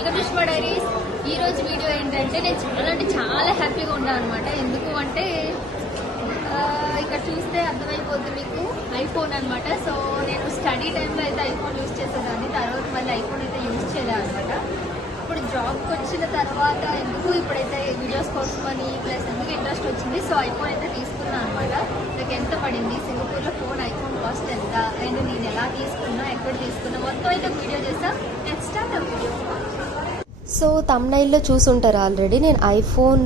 Welcome to స్మా diaries. ఈ రోజు video ఏంటంటే నేను చాలా అంటే చాలా హ్యాపీగా ఉన్నాను అనమాట ఎందుకు అంటే ఇక్కడ చూస్తే అర్థమైపోతుంది మీకు. ఐఫోన్ అనమాట సో నేను స్టడీ టైంలో అయితే ఐఫోన్ యూస్ చేసేదాన్ని. తర్వాత మళ్ళీ ఐఫోన్ అయితే యూస్ చేయలేదు అనమాట ఇప్పుడు జాబ్కి వచ్చిన తర్వాత ఎందుకు ఇప్పుడైతే వీడియోస్ కోసమని ప్లస్ ఎందుకు ఇంట్రెస్ట్ వచ్చింది? సో ఐఫోన్ అయితే తీసుకున్నాను అనమాట నాకు ఎంత పడింది? సింగపూర్లో ఫోన్ ఐఫోన్ కాస్ట్ ఎంత? అండ్ నేను ఎలా తీసుకున్నా ఎక్కడ తీసుకున్నా మొత్తం అయితే వీడియో చేస్తాను నెక్స్ట్ స్టార్ట్ ఆ వీడియో సో తమ్నైల్లో చూసుంటారు ఆల్రెడీ నేను ఐఫోన్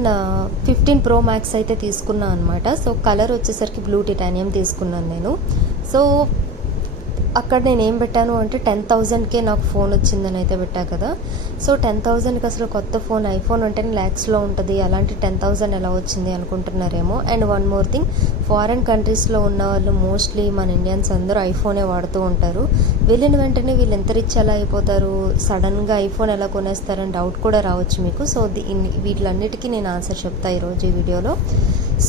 ఫిఫ్టీన్ ప్రో మ్యాక్స్ అయితే తీసుకున్నాను అనమాట సో కలర్ వచ్చేసరికి బ్లూ టిటానియం తీసుకున్నాను నేను. సో అక్కడ నేను ఏం పెట్టాను అంటే టెన్ థౌజండ్కే నాకు ఫోన్ వచ్చిందని అయితే పెట్టా కదా. సో టెన్ థౌజండ్కి అసలు కొత్త ఫోన్ ఐఫోన్ అంటే ల్యాక్స్లో ఉంటుంది. అలాంటి టెన్ థౌజండ్ ఎలా వచ్చింది అనుకుంటున్నారేమో. And one more thing foreign కంట్రీస్లో ఉన్న వాళ్ళు మోస్ట్లీ మన ఇండియన్స్ అందరూ ఐఫోనే వాడుతూ ఉంటారు. వెళ్ళిన వెంటనే వీళ్ళు ఎంత రిచ్ ఎలా అయిపోతారు? సడన్గా ఐఫోన్ ఎలా కొనేస్తారని డౌట్ కూడా రావచ్చు మీకు. సో దీన్ని వీటిలన్నిటికీ నేను ఆన్సర్ చెప్తాను ఈరోజు ఈ వీడియోలో.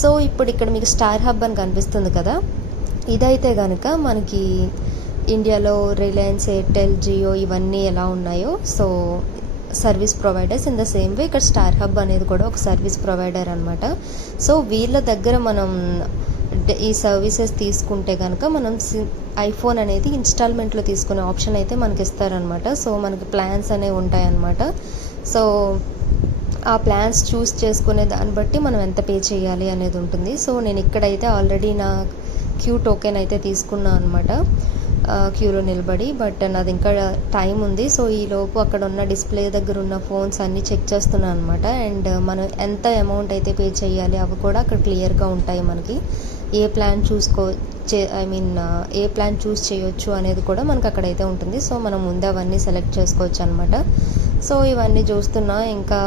సో ఇప్పుడు ఇక్కడ మీకు స్టార్ హబ్ అని కనిపిస్తుంది కదా. ఇదైతే కనుక మనకి ఇండియాలో రిలయన్స్ ఎయిర్టెల్ జియో ఇవన్నీ ఎలా ఉన్నాయో so service providers in the same way. ఇక్కడ స్టార్ హబ్ అనేది కూడా ఒక సర్వీస్ ప్రొవైడర్ అనమాట సో వీళ్ళ దగ్గర మనం ఈ సర్వీసెస్ తీసుకుంటే కనుక మనం ఐఫోన్ అనేది ఇన్స్టాల్మెంట్లో తీసుకునే ఆప్షన్ అయితే మనకి ఇస్తారనమాట సో మనకి ప్లాన్స్ అనేవి ఉంటాయన్నమాట. సో ఆ ప్లాన్స్ చూస్ చేసుకునే దాన్ని బట్టి మనం ఎంత పే చేయాలి అనేది ఉంటుంది. సో నేను ఇక్కడైతే ఆల్రెడీ నా క్యూ టోకెన్ అయితే తీసుకున్నాను అనమాట క్యూలో నిలబడి బట్ నాది ఇంకా టైం ఉంది. సో ఈ లోపు అక్కడ ఉన్న డిస్ప్లే దగ్గర ఉన్న ఫోన్స్ అన్నీ చెక్ చేస్తున్నాను అనమాట అండ్ మనం ఎంత అమౌంట్ అయితే పే చేయాలి అవి కూడా అక్కడ క్లియర్గా ఉంటాయి మనకి. ఏ ప్లాన్ చూసుకో చే I mean a plan choose చేయొచ్చు అనేది కూడా మనకు అక్కడైతే ఉంటుంది. సో మనం ముందే అవన్నీ సెలెక్ట్ చేసుకోవచ్చు అనమాట సో ఇవన్నీ చూస్తున్నా. ఇంకా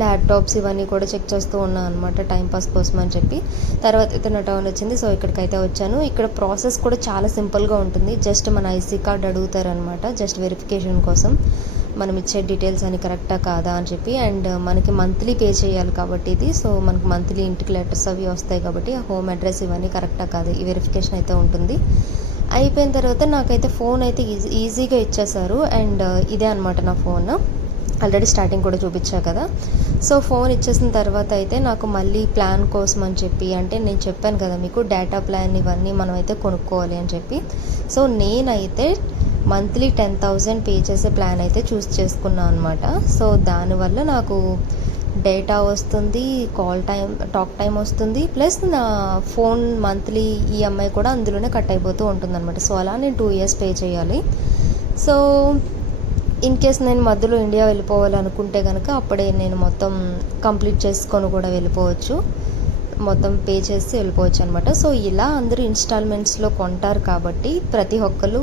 ల్యాప్టాప్స్ ఇవన్నీ కూడా చెక్ చేస్తూ ఉన్నాను అనమాట టైంపాస్ కోసం అని చెప్పి. తర్వాత అయితే నా టర్న్ వచ్చింది సో ఇక్కడికైతే వచ్చాను. ఇక్కడ ప్రాసెస్ కూడా చాలా సింపుల్గా ఉంటుంది. జస్ట్ మన ఐసీ కార్డ్ అడుగుతారనమాట జస్ట్ వెరిఫికేషన్ కోసం. మనం ఇచ్చే డీటెయిల్స్ అని కరెక్టా కాదా అని చెప్పి. అండ్ మనకి మంత్లీ పే చేయాలి కాబట్టి ఇది. సో మనకి మంత్లీ ఇంటికి లెటర్స్ అవి వస్తాయి కాబట్టి హోమ్ అడ్రస్ ఇవన్నీ కరెక్టా కాదు ఈ వెరిఫికేషన్ అయితే ఉంటుంది. అయిపోయిన తర్వాత నాకైతే ఫోన్ అయితే ఈజీ ఈజీగా ఇచ్చేశారు. అండ్ ఇదే అనమాట నా ఫోన్. ఆల్రెడీ స్టార్టింగ్ కూడా చూపించా కదా. సో ఫోన్ ఇచ్చేసిన తర్వాత అయితే నాకు మళ్ళీ ప్లాన్ కోసం అని చెప్పి అంటే నేను చెప్పాను కదా మీకు డేటా ప్లాన్ ఇవన్నీ మనం అయితే కొనుక్కోవాలి అని చెప్పి. సో నేనైతే మంత్లీ టెన్ థౌజండ్ పే చేసే ప్లాన్ అయితే చూస్ చేసుకున్నాను అనమాట సో దానివల్ల నాకు డేటా వస్తుంది కాల్ టైం టాక్ టైం వస్తుంది ప్లస్ నా ఫోన్ మంత్లీ ఈఎంఐ కూడా అందులోనే కట్ అయిపోతూ ఉంటుంది అనమాట సో అలా నేను టూ ఇయర్స్ పే చేయాలి. సో ఇన్ కేస్ నేను మధ్యలో ఇండియా వెళ్ళిపోవాలనుకుంటే కనుక అప్పుడే నేను మొత్తం కంప్లీట్ చేసుకొని కూడా వెళ్ళిపోవచ్చు. మొత్తం పే చేసి వెళ్ళిపోవచ్చు అనమాట సో ఇలా అందరూ ఇన్స్టాల్మెంట్స్లో కొంటారు కాబట్టి ప్రతి ఒక్కరు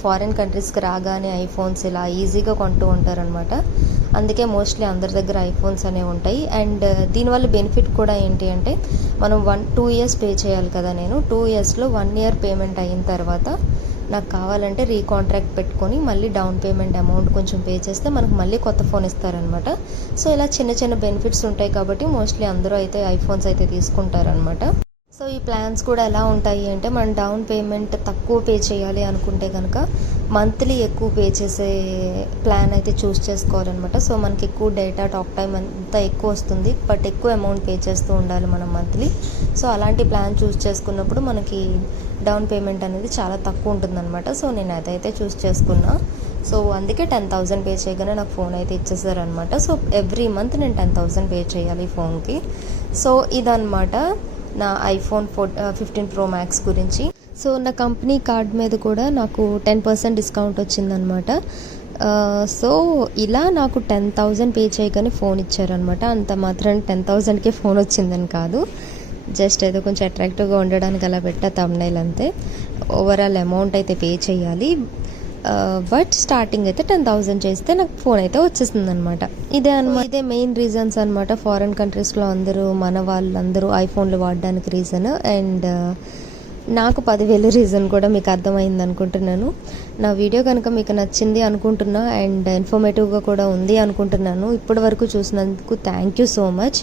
ఫారిన్ కంట్రీస్కి రాగానే ఐఫోన్స్ ఇలా ఈజీగా కొంటూ ఉంటారనమాట అందుకే మోస్ట్లీ అందరి దగ్గర ఐఫోన్స్ అనేవి ఉంటాయి. అండ్ దీనివల్ల బెనిఫిట్ కూడా ఏంటి అంటే మనం వన్ టూ ఇయర్స్ పే చేయాలి కదా నేను. టూ ఇయర్స్లో వన్ ఇయర్ పేమెంట్ అయిన తర్వాత నాకు కావాలంటే రీకాంట్రాక్ట్ పెట్టుకొని మళ్ళీ డౌన్ పేమెంట్ అమౌంట్ కొంచెం పే చేస్తే మనకు మళ్ళీ కొత్త ఫోన్ ఇస్తారనమాట. సో ఇలా చిన్న చిన్న బెనిఫిట్స్ ఉంటాయి కాబట్టి మోస్ట్లీ అందరూ అయితే ఐఫోన్స్ అయితే తీసుకుంటారనమాట. సో ఈ ప్లాన్స్ కూడా ఎలా ఉంటాయి అంటే మనం డౌన్ పేమెంట్ తక్కువ పే చేయాలి అనుకుంటే కనుక మంత్లీ ఎక్కువ పే చేసే ప్లాన్ అయితే చూస్ చేసుకోవాలన్నమాట సో మనకి ఎక్కువ డేటా టాక్ టైం అంతా ఎక్కువ వస్తుంది. బట్ ఎక్కువ అమౌంట్ పే చేస్తూ ఉండాలి మనం మంత్లీ. సో అలాంటి ప్లాన్ చూస్ చేసుకున్నప్పుడు మనకి డౌన్ పేమెంట్ అనేది చాలా తక్కువ ఉంటుందన్నమాట. సో నేను అదైతే చూస్ చేసుకున్నా. సో అందుకే టెన్ థౌజండ్ పే చేయగానే నాకు ఫోన్ అయితే ఇచ్చేసారనమాట సో ఎవ్రీ మంత్ నేను టెన్ థౌజండ్ పే చేయాలి ఈ ఫోన్కి. సో ఇదనమాట నా iPhone four fifteen pro max గురించి. సో నా కంపెనీ కార్డ్ మీద కూడా నాకు టెన్ పర్సెంట్ డిస్కౌంట్ వచ్చిందనమాట సో ఇలా నాకు టెన్ థౌజండ్ పే చేయగానే ఫోన్ ఇచ్చారనమాట అంత మాత్రం టెన్ థౌజండ్కే ఫోన్ వచ్చిందని కాదు. జస్ట్ ఏదో కొంచెం అట్రాక్టివ్గా ఉండడానికి అలా పెట్టా తమ్నైల్ అంతే. ఓవరాల్ అమౌంట్ అయితే పే చేయాలి. Uh, బట్ స్టార్టింగ్ అయితే టెన్ థౌజండ్ చేస్తే నాకు ఫోన్ అయితే వచ్చేస్తుంది అనమాట ఇదే అనమాట ఇదే మెయిన్ రీజన్స్ అనమాట ఫారిన్ కంట్రీస్లో అందరూ మన వాళ్ళందరూ ఐఫోన్లు వాడడానికి రీజన్ అండ్ నాకు పదివేలు రీజన్ కూడా మీకు అర్థమైంది అనుకుంటున్నాను. నా వీడియో కనుక మీకు నచ్చింది అనుకుంటున్నా అండ్ ఇన్ఫర్మేటివ్గా కూడా ఉంది అనుకుంటున్నాను. ఇప్పటి వరకు చూసినందుకు thank you so much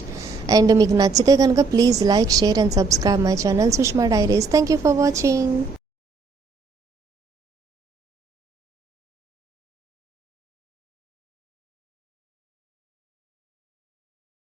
and మీకు నచ్చితే కనుక please like share and subscribe my channel Sushma diaries thank you for watching